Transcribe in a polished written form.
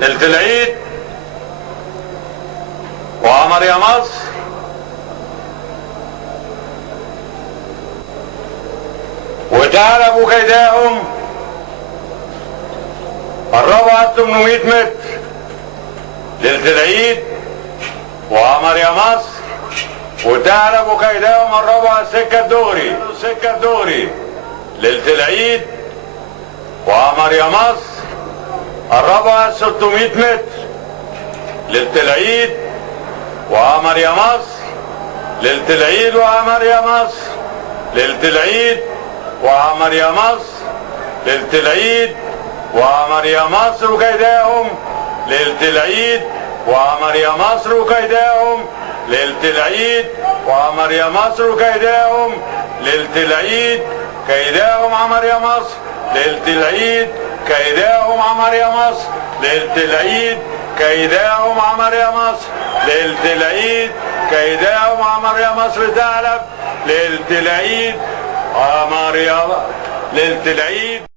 ليلة العيد وعمر يا مصر وتعال ابو كيداهم قربوا على 800 متر. ليلة العيد وعمر يا مصر وتعال ابو كيداهم قربوا على السكة الدغري. ليلة العيد وعمر يا مصر قربوا على 600 متر. ليلة العيد وعمر يا مصر. ليلة العيد وعمر يا مصر. ليلة العيد وعمر يا مصر. ليلة العيد وعمر يا مصر وكيداهم. ليلة العيد وعمر يا مصر وكيداهم. ليلة العيد وعمر يا مصر وكيداهم. ليلة العيد كيداهم عمر يا مصر. ليلة العيد كيداهم عمر يا مصر. ليلة العيد كيداهم عمر يا مصر. ليلة العيد كيداهم عمر يا مصر ثعلب. ليلة العيد عمر يا ليلة العيد.